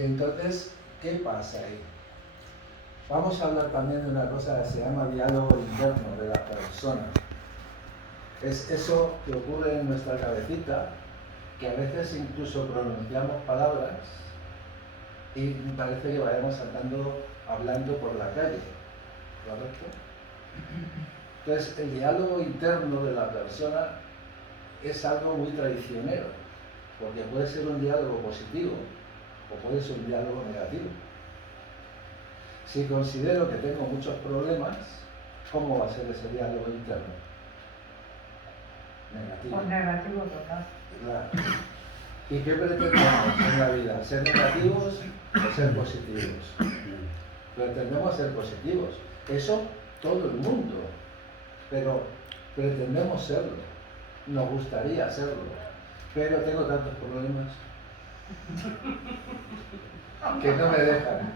Y entonces, ¿qué pasa ahí? Vamos a hablar también de una cosa que se llama diálogo interno de la persona. Es eso que ocurre en nuestra cabecita, que a veces incluso pronunciamos palabras y parece que vayamos hablando por la calle, ¿correcto? Entonces, el diálogo interno de la persona es algo muy traicionero, porque puede ser un diálogo positivo o puede ser un diálogo negativo. Si considero que tengo muchos problemas, ¿cómo va a ser ese diálogo interno? Negativo. Pues negativo total. Claro. ¿Y qué pretendemos en la vida? ¿Ser negativos o ser positivos? Pretendemos ser positivos. Eso todo el mundo. Pero pretendemos serlo. Nos gustaría serlo. Pero tengo tantos problemas que no me dejan.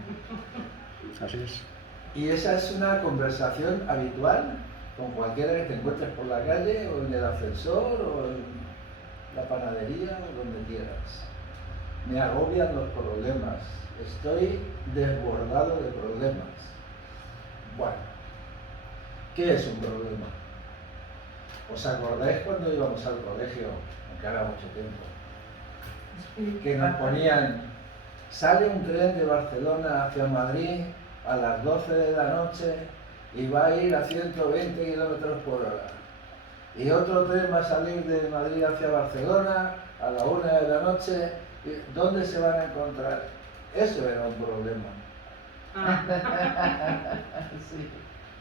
Así es. Y esa es una conversación habitual con cualquiera que te encuentres por la calle o en el ascensor o en la panadería o donde quieras. Me agobian los problemas, estoy desbordado de problemas. Bueno, ¿qué es un problema? ¿Os acordáis cuando íbamos al colegio, aunque ahora mucho tiempo, que nos ponían, sale un tren de Barcelona hacia Madrid a las 12 de la noche y va a ir a 120 kilómetros por hora? Y otro tren va a salir de Madrid hacia Barcelona a la 1 de la noche. ¿Dónde se van a encontrar? Eso era un problema. Sí.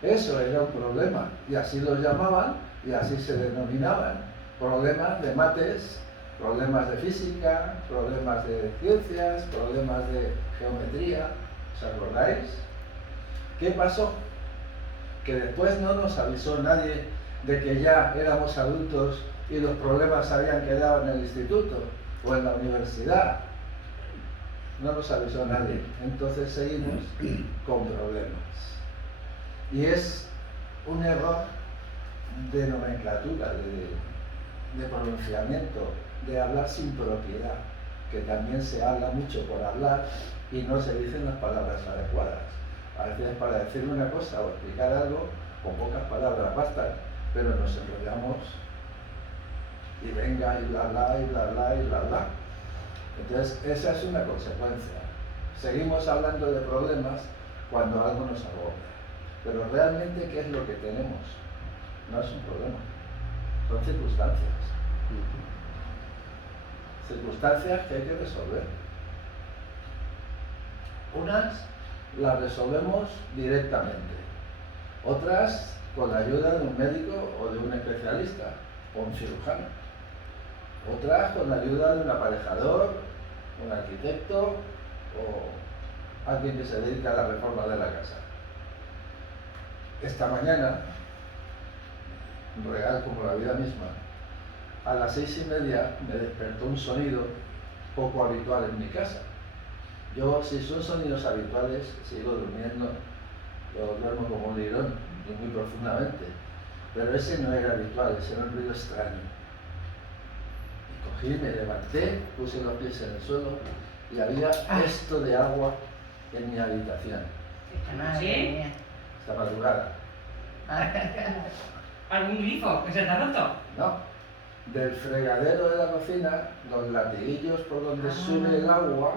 Eso era un problema. Y así los llamaban y así se denominaban. Problemas de mates, problemas de física, problemas de ciencias, problemas de geometría. ¿Os acordáis? ¿Qué pasó? Que después no nos avisó nadie de que ya éramos adultos y los problemas se habían quedado en el instituto o en la universidad. No nos avisó nadie. Entonces seguimos con problemas. Y es un error de nomenclatura, de pronunciamiento, de hablar sin propiedad, que también se habla mucho por hablar y no se dicen las palabras adecuadas. A veces para decir una cosa o explicar algo, con pocas palabras bastan, pero nos enrollamos y venga y bla bla y bla bla y bla bla. Entonces esa es una consecuencia. Seguimos hablando de problemas cuando algo nos agobia. Pero realmente, ¿qué es lo que tenemos? No es un problema, son circunstancias. Circunstancias que hay que resolver. Unas las resolvemos directamente, otras con la ayuda de un médico o de un especialista o un cirujano, otras con la ayuda de un aparejador, un arquitecto o alguien que se dedica a la reforma de la casa. Esta mañana, real como la vida misma, a las 6:30 me despertó un sonido poco habitual en mi casa. Yo, si son sonidos habituales, sigo durmiendo, yo duermo como un lirón y muy profundamente, pero ese no era habitual, ese era un ruido extraño. Y cogí, me levanté, puse los pies en el suelo y había esto de agua en mi habitación. ¿Sí? Esta madrugada. ¿Algún grifo que se te ha roto? No, del fregadero de la cocina, los latiguillos por donde sube el agua,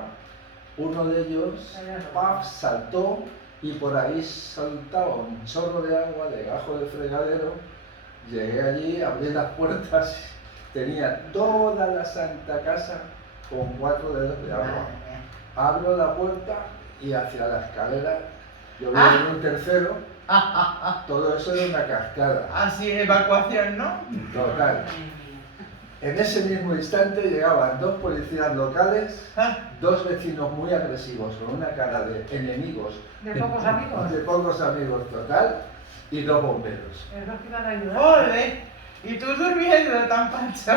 uno de ellos ¡paf!, saltó y por ahí saltaba un chorro de agua debajo del fregadero. Llegué allí, abrí las puertas, tenía toda la santa casa con 4 dedos de agua. Abro la puerta y hacia la escalera, yo vivo en un tercero, todo eso era una cascada. Así, evacuación, ¿no? Total. En ese mismo instante llegaban 2 policías locales, 2 vecinos muy agresivos, con una cara de enemigos. ¿De pocos amigos? De pocos amigos total, y 2 bomberos. Es los que iban a ayudar. ¡Ole! Y tú durmiendo tan pancho.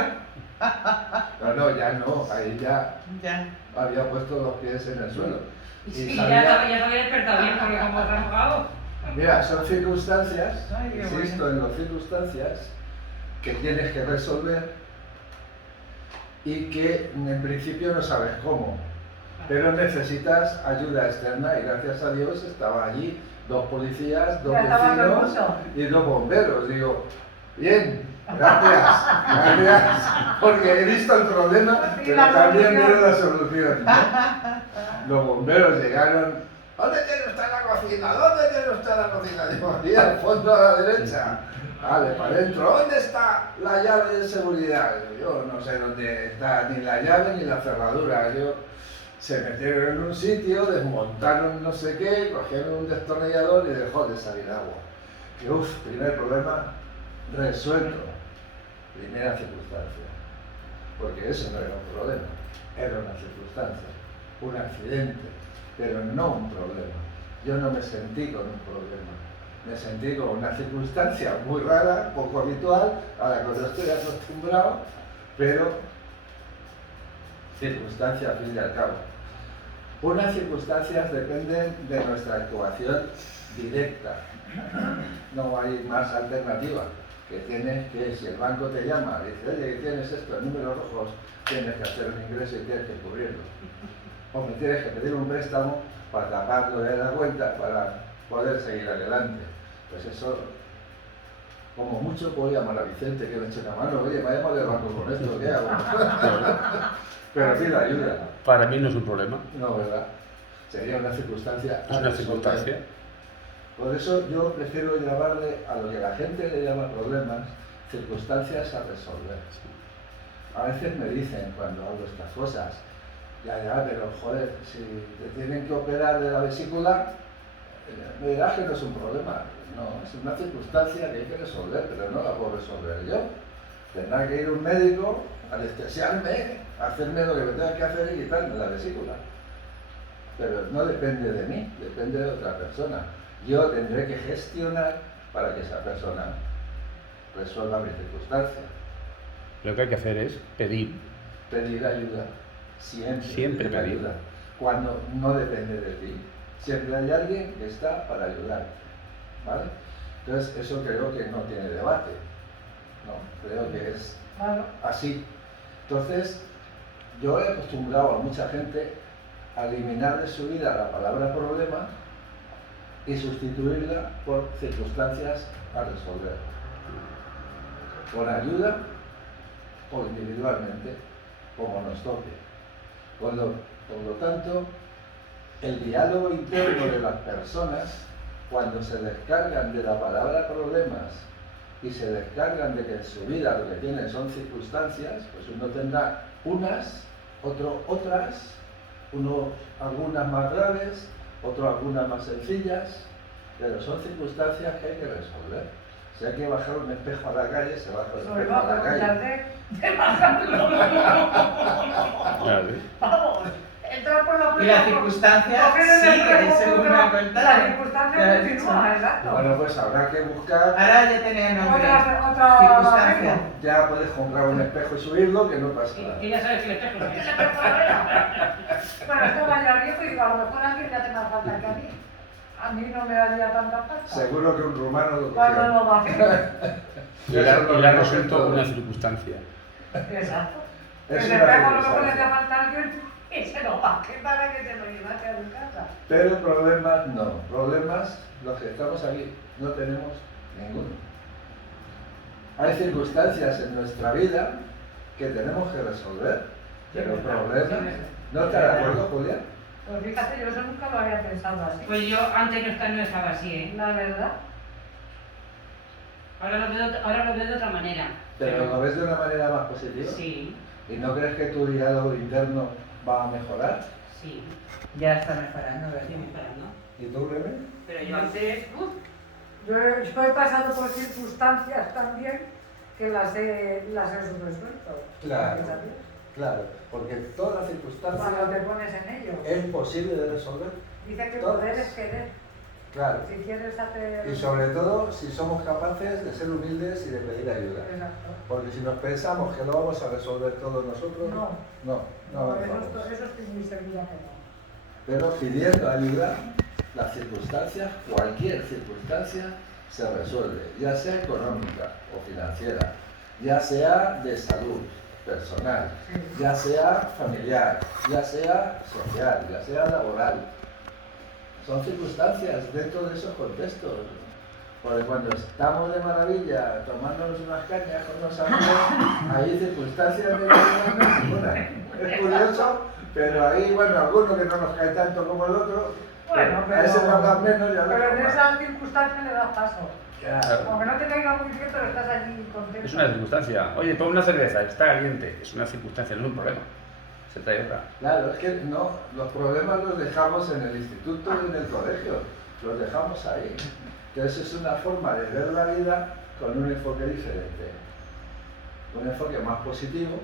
No, ya no, ahí ya Ya. había puesto los pies en el suelo. Y sabía- ya te había despertado bien porque como te has mojado. Mira, son circunstancias, Ay, qué insisto bueno. en las circunstancias, que tienes que resolver y que en principio no sabes cómo. Pero necesitas ayuda externa y gracias a Dios estaban allí 2 policías, 2 Ya estaba todo el vecinos mundo. y 2 bomberos. Digo, bien, gracias, porque he visto el problema, Y pero la también solución. veo la solución, ¿no? Los bomberos llegaron, ¿dónde tiene usted la cocina? ¿Dónde tiene usted la cocina? Digo, aquí al fondo a la derecha. Vale, para adentro. ¿Dónde está la llave de seguridad? Yo no sé dónde está ni la llave ni la cerradura. Se metieron en un sitio, desmontaron no sé qué, cogieron un destornillador y dejó de salir agua. Y primer problema resuelto. Primera circunstancia. Porque eso no era un problema, era una circunstancia, un accidente, pero no un problema. Yo no me sentí con un problema. Me sentí con una circunstancia muy rara, poco habitual, a la que no estoy acostumbrado, pero circunstancia al fin y al cabo. Unas circunstancias dependen de nuestra actuación directa. No hay más alternativa. Que tienes que, si el banco te llama y dice, oye, que tienes esto en números rojos, tienes que hacer un ingreso y tienes que cubrirlo. O me tienes que pedir un préstamo para taparlo de la cuenta para poder seguir adelante. Pues eso, como mucho puedo llamar a Vicente que me eche una mano, oye, me ha llamado del banco con esto, ¿qué hago? Pero pido ayuda. Para mí no es un problema. No, ¿verdad? Sería una circunstancia. Es una circunstancia. Por eso yo prefiero llamarle a lo que la gente le llama problemas, circunstancias a resolver. A veces me dicen cuando hago estas cosas, ya, pero joder, si te tienen que operar de la vesícula, me dirás que no es un problema. No, es una circunstancia que hay que resolver, pero no la puedo resolver yo. Tendrá que ir un médico, anestesiarme, hacerme lo que me tenga que hacer y quitarme la vesícula. Pero no depende de mí, depende de otra persona. Yo tendré que gestionar para que esa persona resuelva mi circunstancia. Lo que hay que hacer es pedir. Pedir ayuda. Siempre pedir pedir. ayuda. Cuando no depende de ti. Siempre hay alguien que está para ayudarte. ¿Vale? Entonces, eso creo que no tiene debate. No, creo que es Claro. así. Entonces, yo he acostumbrado a mucha gente a eliminar de su vida la palabra problema y sustituirla por circunstancias a resolver. Con ayuda o individualmente, como nos toque. Por lo tanto, el diálogo interno de las personas, cuando se descargan de la palabra problemas y se descargan de que en su vida lo que tienen son circunstancias, pues uno tendrá unas, otras, algunas más graves, algunas más sencillas, pero son circunstancias que hay que resolver. Si hay que bajar un espejo a la calle, se baja el Sobre espejo a la bajo, calle. te bajarlo. Claro. Vamos, entrar por la Y la puerta. circunstancia coger el sigue, espejo, según pero me ha contado. La circunstancia continúa, exacto. Bueno, pues habrá que buscar, Ahora ya tenía nombre. Otra Circunstancia. ya puedes comprar un espejo y subirlo, que no pasa Y nada. ya sabes que el espejo no es espejo ahora. Bueno, esto vaya viejo y digo, a lo mejor a alguien le hace más falta que a mí. A mí no me haría tanta falta. Seguro que un rumano lo Cuando cogió. lo bajé. Y la ha resuelto una circunstancia. Exacto. Es El una espejo lo mejor le circunstancia. hace falta a alguien y se lo baje para que se lo llevase a su casa. Pero problemas no. Problemas, los que estamos aquí, no tenemos ninguno. Hay circunstancias en nuestra vida que tenemos que resolver. Pero problemas. ¿No estás de acuerdo, Julia? Pues fíjate, yo eso nunca lo había pensado así. Pues yo antes no estaba así, ¿eh? La verdad. Ahora lo veo de otra manera. Pero lo ves de una manera más positiva. Sí, ¿Y no crees que tu diálogo interno va a mejorar? sí. Ya está mejorando, Estoy ¿verdad? mejorando. ¿Y tú, Rebe? Pero yo antes, Yo he pasado por circunstancias también que las he resuelto. Claro. ¿Sabes? Claro, porque toda Cuando te circunstancia pones en ello. es posible de resolver. Dice que todas. poder es querer. Claro. Si quieres hacer... Y sobre todo si somos capaces de ser humildes y de pedir ayuda. Exacto. Porque si nos pensamos que lo vamos a resolver todos nosotros, No. no No, avanzamos. eso estoy muy segura que no. Pero pidiendo ayuda, las circunstancias, cualquier circunstancia, se resuelve, ya sea económica o financiera, ya sea de salud, personal, Sí. ya sea familiar, ya sea social, ya sea laboral. Son circunstancias dentro de esos contextos. Porque cuando estamos de maravilla tomándonos unas cañas con unos amigos, hay circunstancias negativas ninguna. Es curioso, pero ahí, bueno, alguno que no nos cae tanto como el otro, Bueno, a ese le hablas menos y a pero en otro más. esas circunstancias le das paso. Claro. Aunque no te caiga muy bien, pero estás allí contento. Es una circunstancia. Oye, pon una cerveza, está caliente. Es una circunstancia, no es un problema. Se trae otra. Claro, es que no, los problemas los dejamos en el instituto y en el colegio, los dejamos ahí. Entonces es una forma de ver la vida con un enfoque diferente, un enfoque más positivo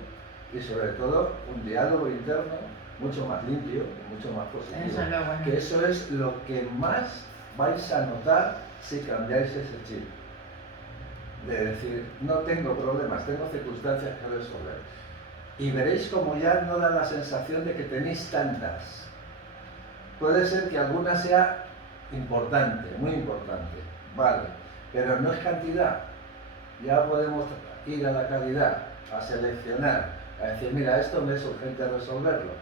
y sobre todo un diálogo interno mucho más limpio, mucho más positivo. Eso es lo bueno. Que eso es lo que más vais a notar si cambiáis ese chip. De decir, no tengo problemas, tengo circunstancias que resolver. Y veréis como ya no da la sensación de que tenéis tantas. Puede ser que alguna sea importante, muy importante, vale, pero no es cantidad. Ya podemos ir a la calidad, a seleccionar, a decir, mira, esto me es urgente resolverlo.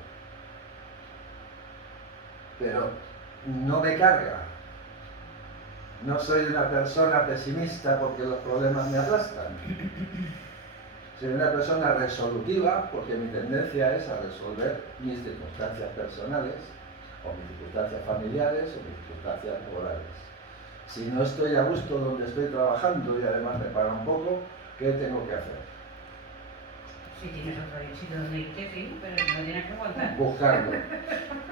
Pero no me carga. No soy una persona pesimista porque los problemas me aplastan. Soy una persona resolutiva porque mi tendencia es a resolver mis circunstancias personales o mis circunstancias familiares o mis circunstancias laborales. Si no estoy a gusto donde estoy trabajando y además me pagan poco, ¿qué tengo que hacer? Si tienes otro sitio donde irte, sí, pero si no tienes que aguantar. Buscarlo.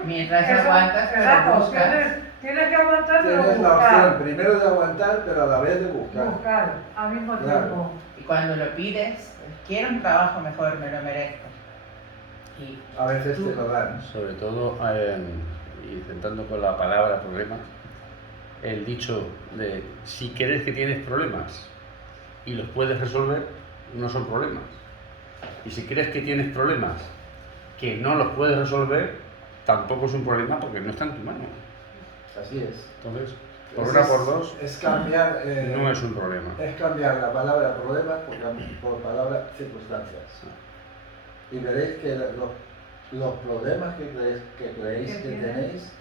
Mientras Eso, aguantas, te lo exacto, buscas. tienes que aguantar, pero Tienes la buscar. opción primero de aguantar, pero a la vez de buscar. Buscar al mismo Claro. tiempo. Y cuando lo pides, pues, quiero un trabajo mejor, me lo merezco. Y A veces tú- te lo dan. Sobre todo, y intentando con la palabra problema, el dicho de si crees que tienes problemas y los puedes resolver, no son problemas. Y si crees que tienes problemas que no los puedes resolver, tampoco es un problema porque no está en tu mano. Así es. Entonces, por Ese una es- por dos, Es cambiar, no es un problema. es cambiar la palabra problema por palabra circunstancias. Y veréis que los problemas que creéis ¿Qué que tiene? tenéis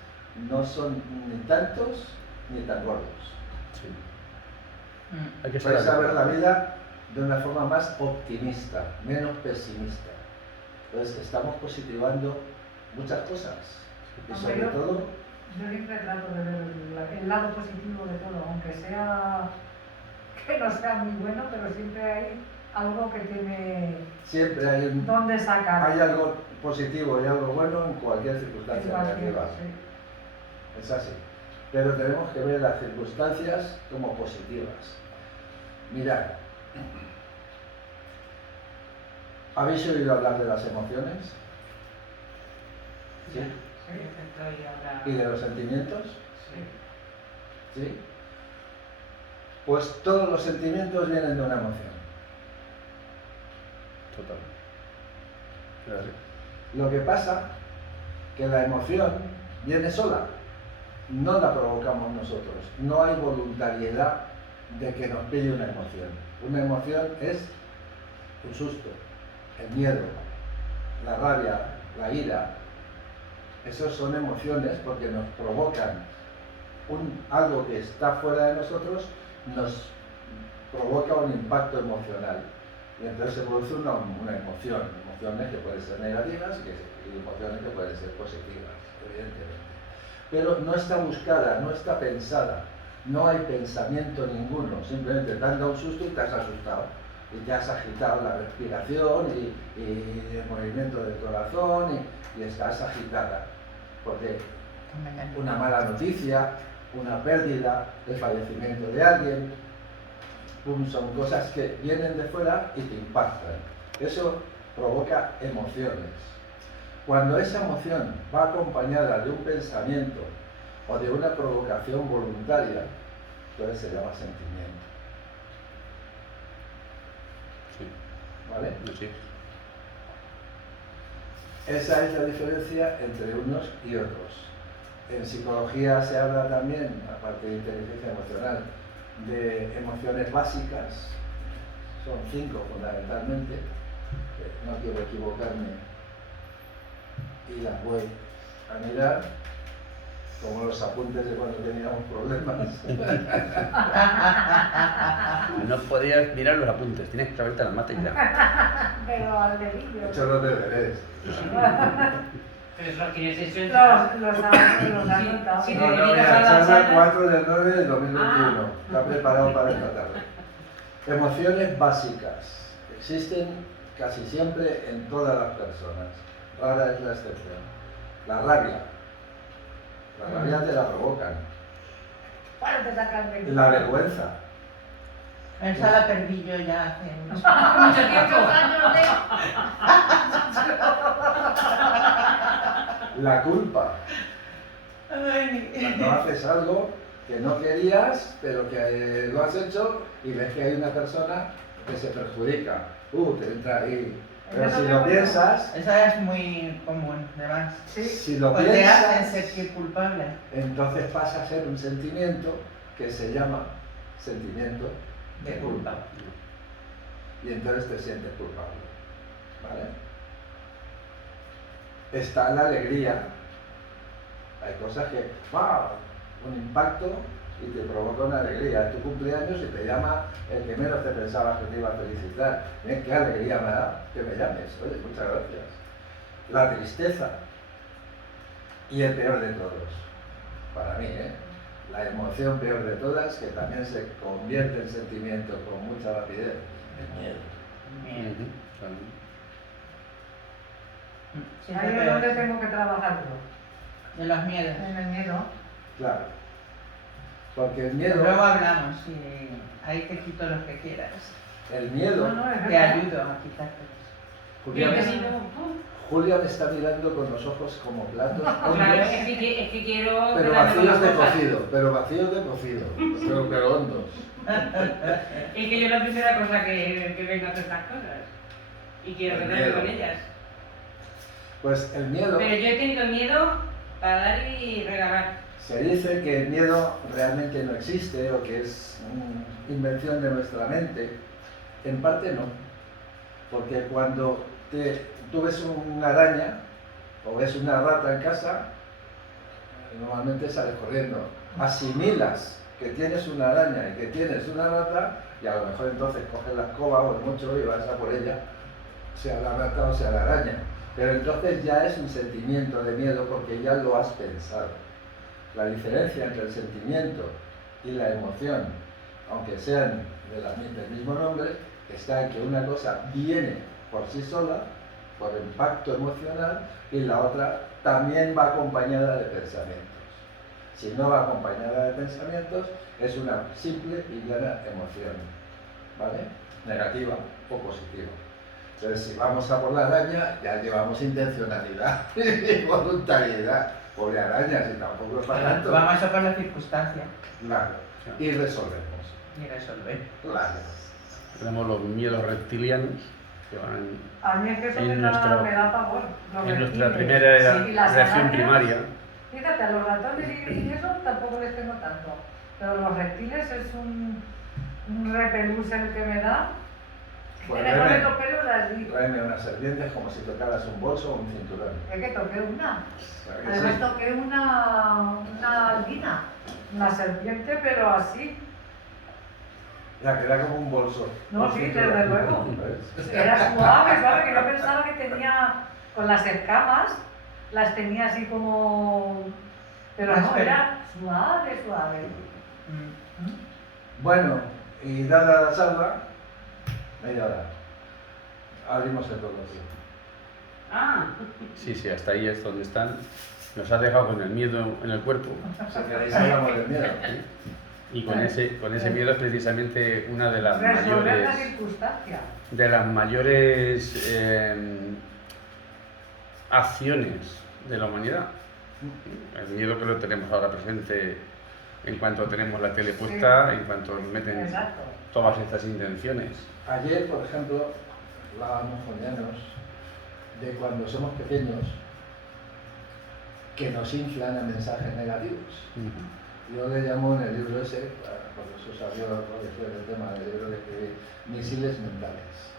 no son ni tantos ni tan gordos. Sí. Mm. Hay que ser Vais a ver la adecuado. vida de una forma más optimista, menos pesimista. Entonces estamos positivando muchas cosas. Y Hombre, sobre yo- todo, Yo siempre trato de ver el lado positivo de todo, aunque sea que no sea muy bueno, pero siempre hay algo que tiene siempre hay donde sacar. hay algo positivo y algo bueno en cualquier En circunstancia cualquier- negativa. sí. Es así. Pero tenemos que ver las circunstancias como positivas. Mirad, ¿habéis oído hablar de las emociones? ¿Sí? Sí, estoy ahora. ¿Y de los sentimientos? Sí. ¿Sí? Pues todos los sentimientos vienen de una emoción. Total. Claro. Lo que pasa que la emoción viene sola, no la provocamos nosotros. No hay voluntariedad de que nos pille una emoción. Una emoción es un susto, el miedo, la rabia, la ira. Esas son emociones porque nos provocan algo que está fuera de nosotros, nos provoca un impacto emocional. Y entonces se produce una emoción, emociones que pueden ser negativas y emociones que pueden ser positivas, evidentemente. Pero no está buscada, no está pensada, no hay pensamiento ninguno, simplemente te han dado un susto y te has asustado. Y te has agitado la respiración y el movimiento del corazón y estás agitada. Porque una mala noticia, una pérdida, el fallecimiento de alguien, son cosas que vienen de fuera y te impactan. Eso provoca emociones. Cuando esa emoción va acompañada de un pensamiento o de una provocación voluntaria, entonces se llama sentimiento. Sí. ¿Vale? Así es. Esa es la diferencia entre unos y otros. En psicología se habla también, aparte de inteligencia emocional, de emociones básicas, son 5 fundamentalmente, no quiero equivocarme, y las voy a mirar como los apuntes de cuando teníamos problemas. No podías mirar los apuntes, tienes que saberte las mates ya. Pero al dedillo. He hecho los deberes. Pero eso tienes hecho en Los anota. Sí, No, te no, dedicas mira, a la charla charla. 4 del 9 del 2021. Está preparado para esta tarde. Emociones básicas. Existen casi siempre en todas las personas. Rara es la excepción. La rabia. La rabia te la provocan. ¿Cuándo te sacas de La vergüenza. Esa la perdí yo ya hace mucho. Mucho tiempo. La culpa. Ay. Cuando haces algo que no querías, pero que lo has hecho y ves que hay una persona que se perjudica. Te entra ahí. Pero si lo piensas, Esa es muy común, además. Sí. si lo Pues te hacen piensas, sentir culpable. entonces pasa a ser un sentimiento que se llama sentimiento de De culpa. culpa. Y entonces te sientes culpable. ¿Vale? Está la alegría. Hay cosas que, ¡wow! Un impacto y te provoca una alegría. Es tu cumpleaños y te llama el que menos te pensabas que te iba a felicitar. Qué alegría me da que me llames. Oye, muchas gracias. La tristeza. Y el peor de todos, para mí, la emoción peor de todas, que también se convierte en sentimiento con mucha rapidez, el miedo. Bien. Ujú, claro. Siempre Ahí es peor. donde tengo que trabajar yo, De los miedos. en el miedo. Claro. Porque el Pero miedo, luego hablamos y ahí te quito los que quieras. el miedo, No, no, es Te verdad. ayudo a quitártelos. Julia, Bien, que me, si no, Julia me está mirando con los ojos como platos claro, hondos, es que quiero pero quedarme con vacíos de las cosas. cocido, pero hondos. Es que yo la primera cosa que vengo a hacer estas cosas. Y quiero El quedarme miedo. con ellas. Pues el miedo, Pero yo he tenido miedo para dar y regalar. se dice que el miedo realmente no existe o que es invención de nuestra mente. En parte no, porque cuando tú ves una araña o ves una rata en casa, normalmente sales corriendo. Asimilas que tienes una araña y que tienes una rata y a lo mejor entonces coges la escoba o el mocho y vas a por ella, sea la rata o sea la araña. Pero entonces ya es un sentimiento de miedo porque ya lo has pensado. La diferencia entre el sentimiento y la emoción, aunque sean del mismo nombre, está en que una cosa viene por sí sola, por impacto emocional, y la otra también va acompañada de pensamientos. Si no va acompañada de pensamientos, es una simple y clara emoción, ¿vale? Negativa o positiva. Entonces, si vamos a por la araña, ya llevamos intencionalidad y voluntariedad. Pobre araña, si tampoco es para tanto. Vamos a por la circunstancia Claro, y resolvemos. y resolver. Claro. Tenemos los miedos reptilianos, que van A mí es que eso En me nuestro- da pavor. los en nuestra reptiles. primera Sí, y las reacción arañas, primaria. Fíjate, a los ratones y eso tampoco les tengo tanto. Pero los reptiles es un repelús el que me da. Pues Que me ponen Reme, los pelos así. tráeme unas serpientes como si tocaras un bolso o un cinturón. Es que toqué una. ¿Verdad que Además sí? toqué una albina, una serpiente, pero así. Ya que era como un bolso. No, un sí, cinturón. desde luego. ¿Ves? Era suave, suave, que yo pensaba que tenía con las escamas, las tenía así como. Pero no, era suave, suave. Mm. Bueno, y dada la charla, media hora, abrimos el coloquio. Ah, Sí, sí, hasta ahí es donde están. Nos ha dejado con el miedo en el cuerpo. Si queréis hablamos del miedo. Y con ese miedo es precisamente una de las Resolver la mayores, circunstancia. acciones de la humanidad. El miedo que lo tenemos ahora presente en cuanto tenemos la tele puesta, en cuanto nos meten Exacto. todas estas intenciones. Ayer, por ejemplo, hablábamos con Llanos de cuando somos pequeños que nos inflan a mensajes negativos. Yo le llamo en el libro ese, por eso salió el tema del libro que escribí, misiles mentales.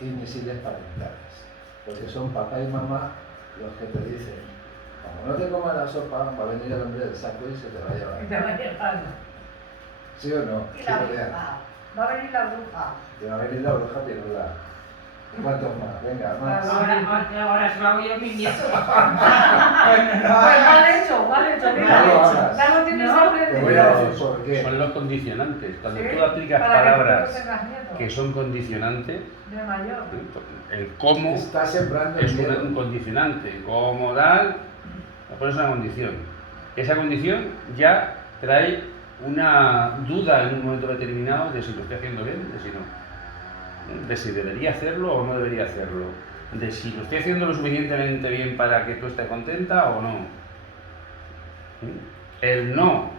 y misiles parentales. Porque son papá y mamá los que te dicen, como no te comas la sopa, va a venir el hombre del saco y se te va a llevar. Y te va a llevar. ¿Sí o no? Y Sí, la Julián. bruja. Va a venir la bruja. Te va a venir la bruja pirula. ¿Y cuántos más? Venga, más. Ahora se lo hago yo a mis nietos. Pues mal hecho, mira. No lo hagas. Ya no tienes No. hambre Te de voy a decir por qué. Son los condicionantes. Cuando Sí, tú aplicas para que tú no palabras tengas miedo. que son condicionantes, De mayor. el cómo Está sembrando el es miedo. un condicionante. Como tal, le pones una condición. Esa condición ya trae una duda en un momento determinado de si lo estoy haciendo bien, de si no. De si debería hacerlo o no debería hacerlo. De si lo estoy haciendo lo suficientemente bien para que tú estés contenta o no. El no,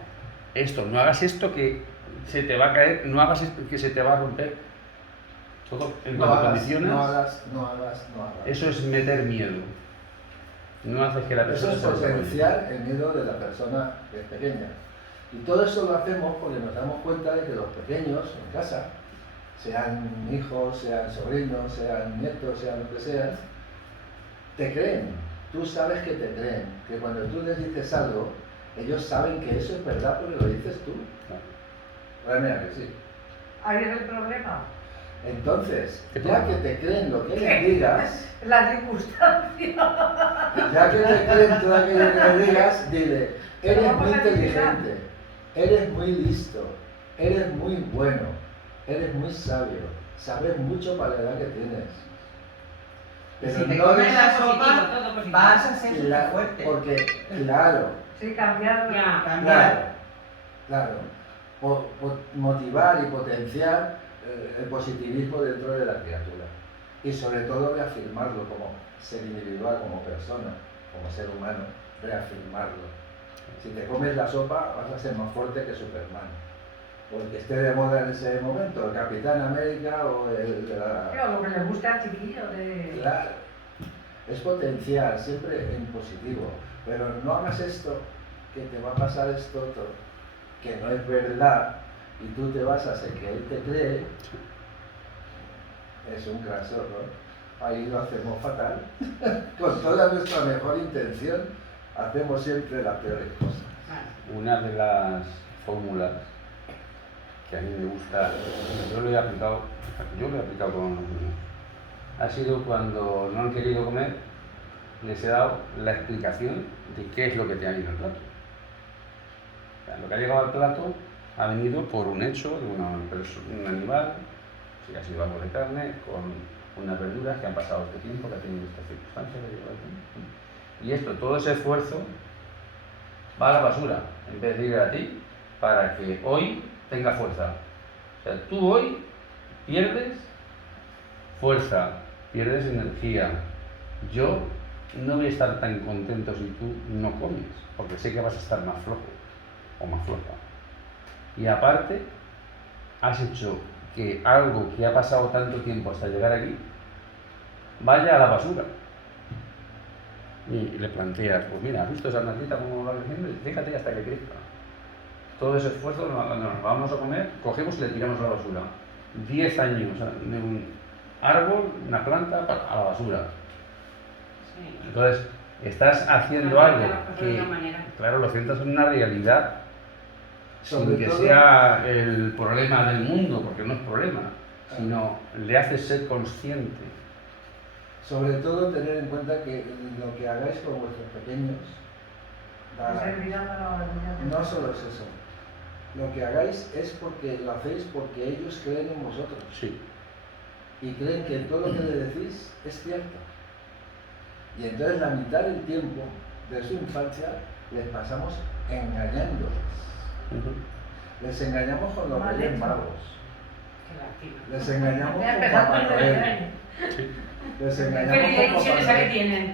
no hagas esto que se te va a caer, no hagas esto que se te va a romper. Todo en No cuanto hagas, condicionas, no hagas. eso es meter miedo. No haces que la Eso persona es se desarrolle. potenciar el miedo de la persona que es pequeña. Y todo eso lo hacemos porque nos damos cuenta de que los pequeños en casa, sean hijos, sean sobrinos, sean nietos, sean lo que sean, te creen. Tú sabes que te creen, que cuando tú les dices algo, ellos saben que eso es verdad porque lo dices tú. Realmente que sí. Ahí es el problema. Entonces, ¿Qué ya problema? que te creen lo que les digas, La circunstancia. ya que te creen todo aquello que les digas, dile, eres vamos muy a criticar. inteligente, eres muy listo, eres muy bueno, eres muy sabio, sabes mucho para la edad que tienes. Y Pero si te no comes les- la Positivo, sopa, todo positivo. vas a ser la- súper fuerte. porque, claro, Sí, cambiar. Ya. claro, motivar y potenciar el positivismo dentro de la criatura. Y sobre todo reafirmarlo como ser individual, como persona, como ser humano, reafirmarlo. Si te comes la sopa vas a ser más fuerte que Superman. Porque esté de moda en ese momento, el Capitán América o el de la... Tío, lo que le gusta al chiquillo. Claro, es potenciar siempre en positivo, pero no hagas esto, que te va a pasar esto otro, que no es verdad, y tú te basas en que él te cree, es un graso error. Ahí lo hacemos fatal. Con toda nuestra mejor intención, hacemos siempre las peores cosas. Una de las fórmulas que a mí me gusta, yo lo he aplicado con unos niños, ha sido cuando no han querido comer, les he dado la explicación de qué es lo que te ha ido al plato. O sea, lo que ha llegado al plato ha venido por un hecho de un animal, si ha sido algo de carne, con unas verduras que han pasado este tiempo, que ha tenido estas circunstancias. Y esto, todo ese esfuerzo va a la basura, en vez de ir a ti, para que hoy tenga fuerza. O sea, tú hoy pierdes fuerza, pierdes energía. Yo no voy a estar tan contento si tú no comes, porque sé que vas a estar más flojo o más floja. Y aparte, has hecho que algo que ha pasado tanto tiempo hasta llegar aquí vaya a la basura. Y le planteas, pues mira, ¿has visto esa plantita como va creciendo? Y fíjate hasta que crezca. Todo ese esfuerzo nos vamos a comer, cogemos y le tiramos a la basura. 10 años de un árbol, una planta, a la basura. Sí. Entonces, estás haciendo No, algo de otra que, manera. claro, lo sientas en una realidad, sin Sobre que todo- sea el problema del mundo, porque no es problema, sino le haces ser consciente. Sobre todo tener en cuenta que lo que hagáis con vuestros pequeños, Servirá para la vida. no solo es eso. Lo que hagáis es porque lo hacéis porque ellos creen en vosotros. Sí. Y creen que todo lo que le decís es cierto. Y entonces la mitad del tiempo de su infancia les pasamos engañándoles. Les engañamos con los Mal Reyes hecho. Magos. Qué lástima. Les engañamos Ya con empezamos Papá desde Noel. ahí. Les Pero engañamos ¿y la con ilusión Papá esa que Noel. tienen?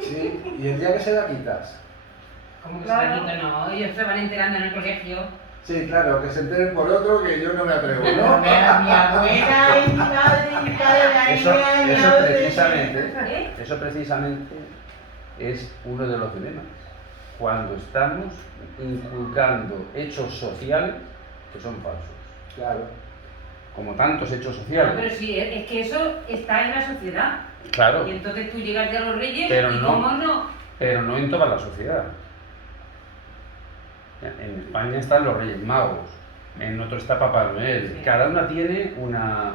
Sí, y el día que se la quitas. Como que Claro. se la quitan, no, ellos se van enterando en el colegio. Sí, claro, que se enteren por otro que yo no me atrevo, Mi ¿no? abuela y mi madre y mi padre, Eso precisamente es uno de los dilemas. Cuando estamos inculcando hechos sociales que son falsos. Claro. como tantos hechos No, sociales. pero sí, es que eso está en la sociedad. Claro, Y entonces tú llegas ya a los reyes Pero y no. cómo no. pero no en toda la sociedad. En España están los Reyes Magos, en otro está Papá Noel. Sí. Cada una tiene una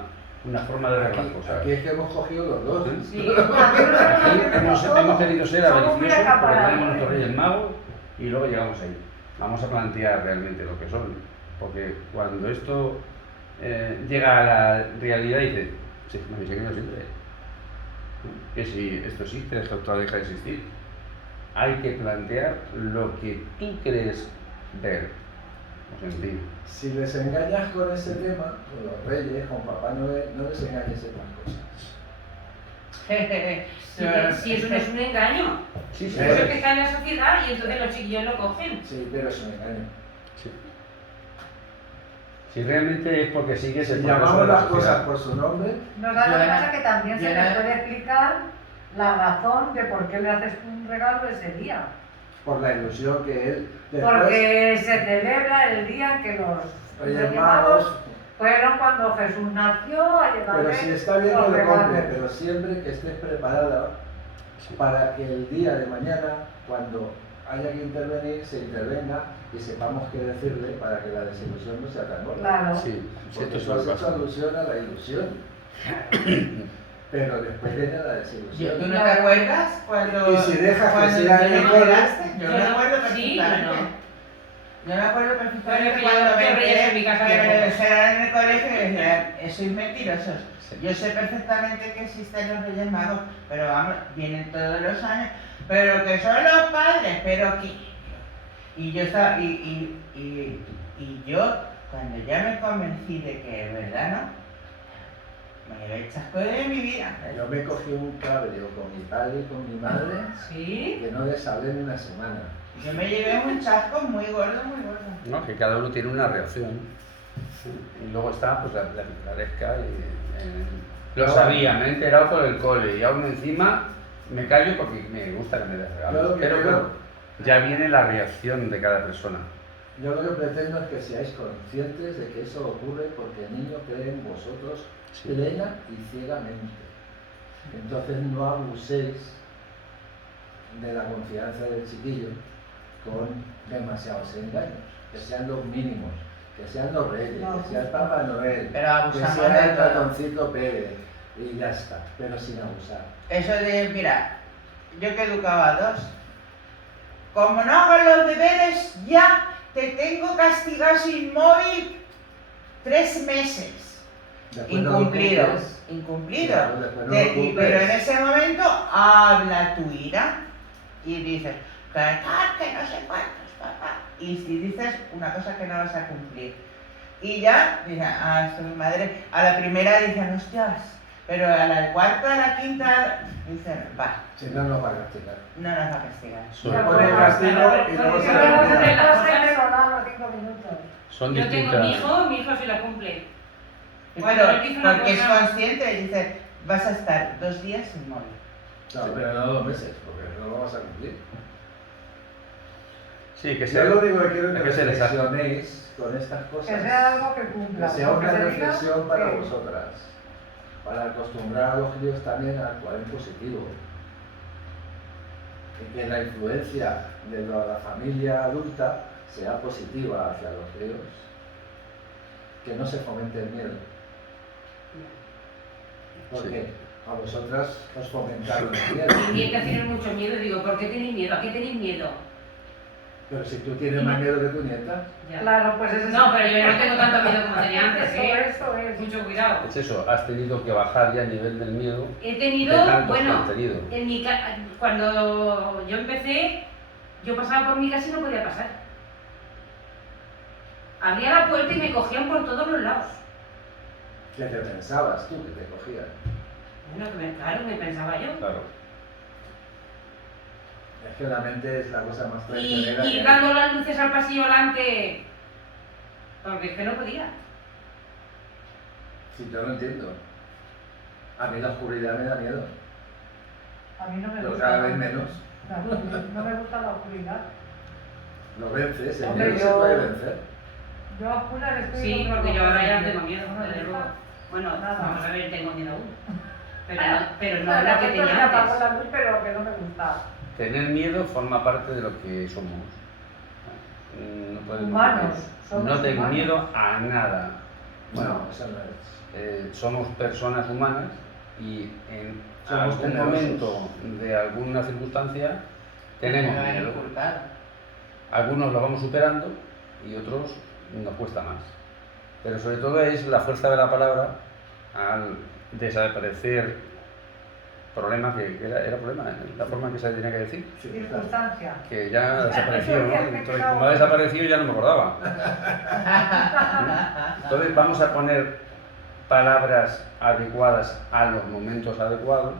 forma de ver las cosas. Aquí es que hemos cogido los dos. Sí. Aquí hemos querido ser Somos muy avariciosos porque acaparados. tenemos nuestros Reyes Magos y luego llegamos ahí. Vamos a plantear realmente lo que son, porque cuando esto llega a la realidad dice, sí, me habéis engañado siempre. Que si esto existe, esto deja de existir. Hay que plantear lo que tú crees ver o sentir. Si les engañas con ese tema, con los reyes, con Papá Noel, no les engañes en las cosas. Si eso no es un engaño. Sí, sí, Eso es que está en la sociedad y entonces los chiquillos lo cogen. Sí, pero es un engaño. sí. Si realmente es porque sigues Si el proceso llamamos de la las cosas sociedad. por su nombre, Nos da lo que Yo pasa que también se yo le no- puede explicar la razón de por qué le haces un regalo ese día. por la ilusión que él después, Porque se celebra el día en que los Reyes Reyes Magos, Magos fueron cuando Jesús nació a llevarle pero si está bien los que lo compre, regalos. pero siempre que estés preparada para que el día de mañana, cuando haya que intervenir, se intervenga y sepamos qué decirle para que la desilusión no sea tan gorda. Claro. Sí, sí, Porque esto tú es has hecho alusión a la ilusión. Pero después viene la ¿Tú desilusión. no te acuerdas cuando, Y si dejas que cuando sea te en el enteraste? Yo Yo me no- acuerdo sí, perfectamente. no. Yo me acuerdo Pero perfectamente es que cuando yo me reyes enteré en mi casa que no me tengo. dijeron en el colegio y decían, sois mentirosos. Yo sé perfectamente que existen los Reyes Magos, pero vamos, vienen todos los años, pero que son los padres, pero que... Y yo estaba, y yo, cuando ya me convencí de que es verdad, ¿no? Me llevé el chasco de mi vida. Yo me cogí un cabreo con mi padre y con mi madre Sí. que no les hablé en una semana. Yo me llevé un chasco muy gordo, muy gordo. ¿No? Que cada uno tiene una reacción. Y luego está pues, la picaresca. Y, lo sabía, me he enterado por el cole y aún encima me callo porque me gusta que me des Yo regalos. lo que Pero creo- claro, ya viene la reacción de cada persona. Yo lo que pretendo es que seáis conscientes de que eso ocurre porque el niño cree en vosotros Sí. plena y ciegamente. Entonces no abuséis de la confianza del chiquillo con demasiados engaños, que sean los mínimos, que sean los reyes, No. que sea el Papá Noel, Pero que abusamos sea de el todo. ratoncito Pérez y ya está, pero sin abusar. Eso de, mira, yo que educaba a dos, como no hagas los deberes, ya te tengo castigado sin móvil 3 meses. Después no lo Incumplido, cumples, incumplido. claro, después no lo Pero cumples. en ese momento habla tu ira y dices, que tal, que no sé cuántos, papá. Y si dices una cosa que no vas a cumplir. Y ya, dicen, esto es mi madre. A la primera dicen, hostias. Pero a la cuarta, a la quinta, dicen, va, Si no nos va a castigar. no nos va a castigar. Son, Le pone el castigo y luego se Pero lo no se quita. te pase y te lo dan los 5 minutos. son Yo tengo distintas. mi hijo sí lo cumple. Y Cuando bueno, él dice una porque es cosa- consciente y dice, vas a estar 2 días sin móvil. No, pero no 2 meses, porque no lo vamos a cumplir. Sí, que Yo sea. lo único que quiero es hay que que ser exacto. reflexionéis con estas cosas. Que sea algo que cumpla. Que sea Lo que una se diga, reflexión para que- vosotras, para acostumbrar a los críos también a actuar en positivo. Y que la influencia de la familia adulta sea positiva hacia los críos. Que no se fomente el miedo. Porque a vosotras os fomentaron el Mi miedo. nieta tiene mucho miedo. Digo, ¿por qué tenéis miedo? ¿A qué tenéis miedo? Pero si tú tienes más miedo que tu nieta, Ya. Claro, pues eso No, pero yo no tengo tanto miedo como tenía antes, Eso ¿eh? es. Mucho cuidado. Es eso, has tenido que bajar ya el nivel del miedo. He De tenido, tantos que bueno, has tenido. en mi cuando yo empecé, yo pasaba por mi casa y no podía pasar. Abría la puerta y me cogían por todos los lados. ¿qué te pensabas tú que te cogían? Bueno, claro, me pensaba yo. Claro. Es que la mente es la cosa más Y traicionera que ir hay. dando las luces al pasillo delante, porque es que no podía. Sí, yo lo entiendo. A mí la oscuridad me da miedo, A mí no me pero gusta. cada vez menos. No me gusta la oscuridad. Lo vences, el Hombre, miedo se yo- puede vencer. Yo a Julia estoy... Sí, porque yo ahora ya no tengo miedo, No, desde luego. Bueno, Nada. vamos a ver, tengo miedo aún. Pero no Bueno, la que pues me tenía apagó antes. la luz, pero que no me gustaba. Tener miedo forma parte de lo que somos. No podemos Humanos, decir, somos no tengo humanos. miedo a nada. Bueno, No, eso no es. somos personas humanas y en Somos algún temerosos. momento de alguna circunstancia tenemos Me lo han miedo. inculcado. Algunos lo vamos superando y otros nos cuesta más. Pero sobre todo es la fuerza de la palabra al desaparecer problema que era problema, la forma en que se tenía que decir, Circunstancia. que ya desapareció, Eso ¿no? ya me he Entonces, quedado- como ha desaparecido ya no me acordaba. Entonces vamos a poner palabras adecuadas a los momentos adecuados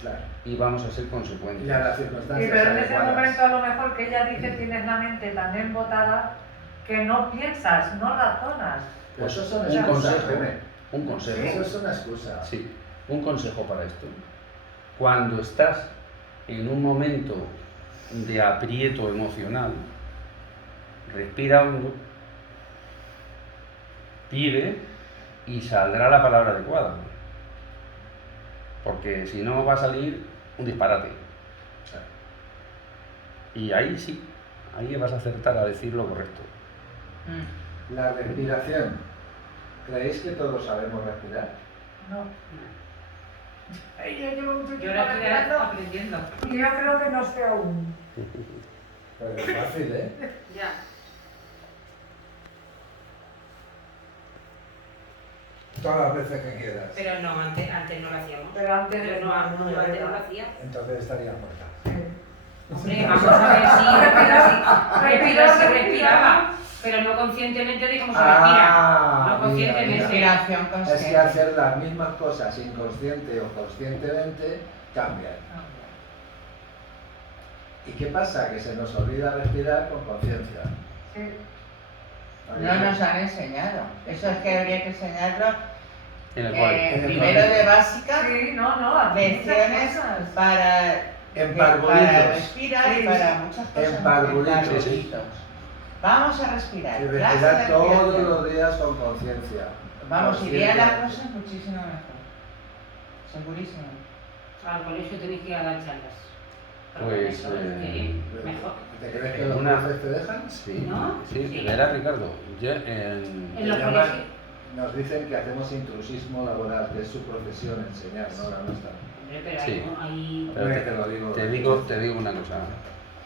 Claro. y vamos a ser Y a consecuentes. las Sí, circunstancias pero en ese adecuadas. momento a lo mejor que ella dice tienes la mente tan embotada que no piensas, no razonas. Pues eso son un excusas, consejo, Rene. un consejo. Eso es una excusa. Sí, un consejo para esto. Cuando estás en un momento de aprieto emocional, respira hondo, pide y saldrá la palabra adecuada. Porque si no va a salir un disparate. Y ahí sí, ahí vas a acertar a decir lo correcto. La respiración. ¿Creéis que todos sabemos respirar? No. Ay, yo llevo mucho Yo tiempo ahora estoy respirando aprendiendo. y yo creo que no sé aún. Pero es fácil, ¿eh? Ya. Todas las veces que quieras. Pero no, antes no lo hacíamos. Pero antes Yo no, antes no lo hacía. Entonces estaría muerta. Hombre, vamos a ver, sí, respiraba, pero no conscientemente de cómo se respira. No conscientemente. Respiración Es consciente. que hacer las mismas cosas inconsciente o conscientemente cambian. ¿Y qué pasa? Que se nos olvida respirar con conciencia. Sí. No nos han enseñado. Eso es que habría que enseñarlo En el cual, En el primero colegio. de básica, Sí, no, hace muchas lecciones cosas. para Parvulitos. respirar Sí, y para muchas cosas. En parvulitos. Parvulitos. Vamos a respirar. Y clase de respirar todos respiración. los días con conciencia. Vamos, iría las Conscientemente. cosas muchísimo mejor. Segurísimo. Al colegio tenéis que ir a dar charlas. Pues, Mejor. ¿Te crees que los Una- profes te dejan? sí, ¿No? sí, Sí. verá Ricardo, yo En los Llaman- colegios. Nos dicen que hacemos intrusismo laboral, que es su profesión enseñar, no la nuestra. Hombre, pero Sí. hay Pero Hombre, te lo digo. te digo una cosa,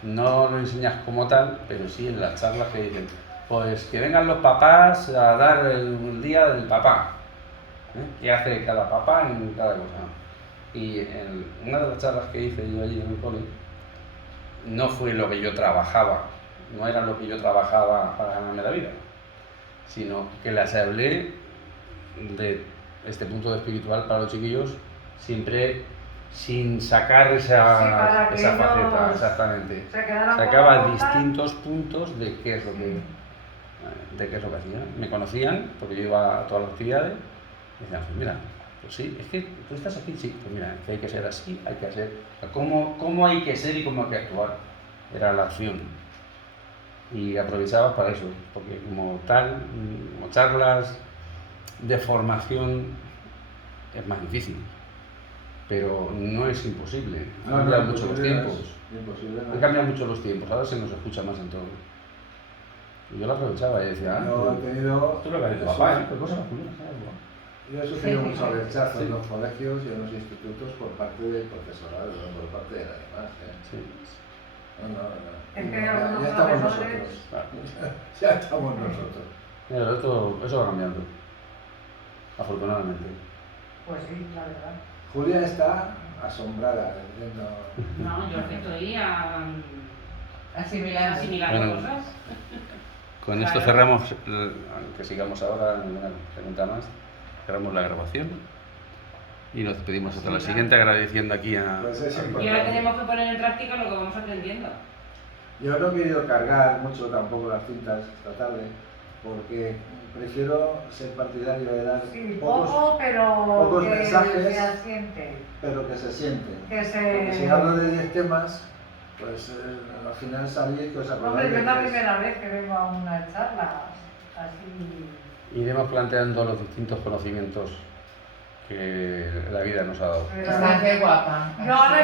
no lo enseñas como tal, pero sí en las charlas que dicen, pues que vengan los papás a dar el día del papá, ¿eh? ¿Qué hace cada papá en cada cosa? Y en una de las charlas que hice yo allí en el cole, no fue lo que yo trabajaba, no era lo que yo trabajaba para ganarme la vida, sino que las hablé de este punto de espiritual para los chiquillos, siempre sin sacar para esa que faceta, ellos exactamente. Se quedaron Sacaba con la boca. distintos puntos de qué es lo que hacía. Me conocían porque yo iba a todas las actividades y decían, pues mira, pues sí, es que tú estás aquí, sí, pues mira, que hay que ser así, hay que hacer, cómo hay que ser y cómo hay que actuar, era la acción. Y aprovechaba para eso, porque como tal, como charlas de formación es más difícil, pero no es imposible, han cambiado mucho los tiempos. Imposible. Han cambiado mucho los tiempos, ahora se nos escucha más en todo. Y yo lo aprovechaba y decía, Yo he tenido. tú lo que has dicho, papá, ¿eh? Pues cosas masculinas, ¿sabes? Yo he sufrido Sí, mucho sí. rechazo Sí. en los colegios y en los institutos por parte del profesorado, no por parte de nadie más. ¿eh? Sí, No. Es que Ya algunos estamos profesores- nosotros. claro. Ya estamos nosotros. Mira, eso va cambiando, afortunadamente. Pues sí, la verdad. Julia está asombrada, diciendo. No, yo estoy Asimilando. asimilando Bueno. cosas. Con esto Claro. cerramos, aunque sigamos ahora, ninguna pregunta más, cerramos la grabación y nos despedimos hasta la Sí, siguiente agradeciendo aquí a... Pues es Y ahora importante. tenemos que poner en práctica lo que vamos aprendiendo. Yo no he querido cargar mucho tampoco las cintas esta tarde, porque prefiero ser partidario de dar Sí, pocos, poco, pero pocos que mensajes. se asiente. pero que se sienten. Que Porque se... si hablo de 10 temas, pues al final salí que os Hombre, acordáis yo de es la 3. primera vez que vengo a una charla. así. Iremos planteando los distintos conocimientos que la vida nos ha dado. Pero- Está que guapa. Yo ahora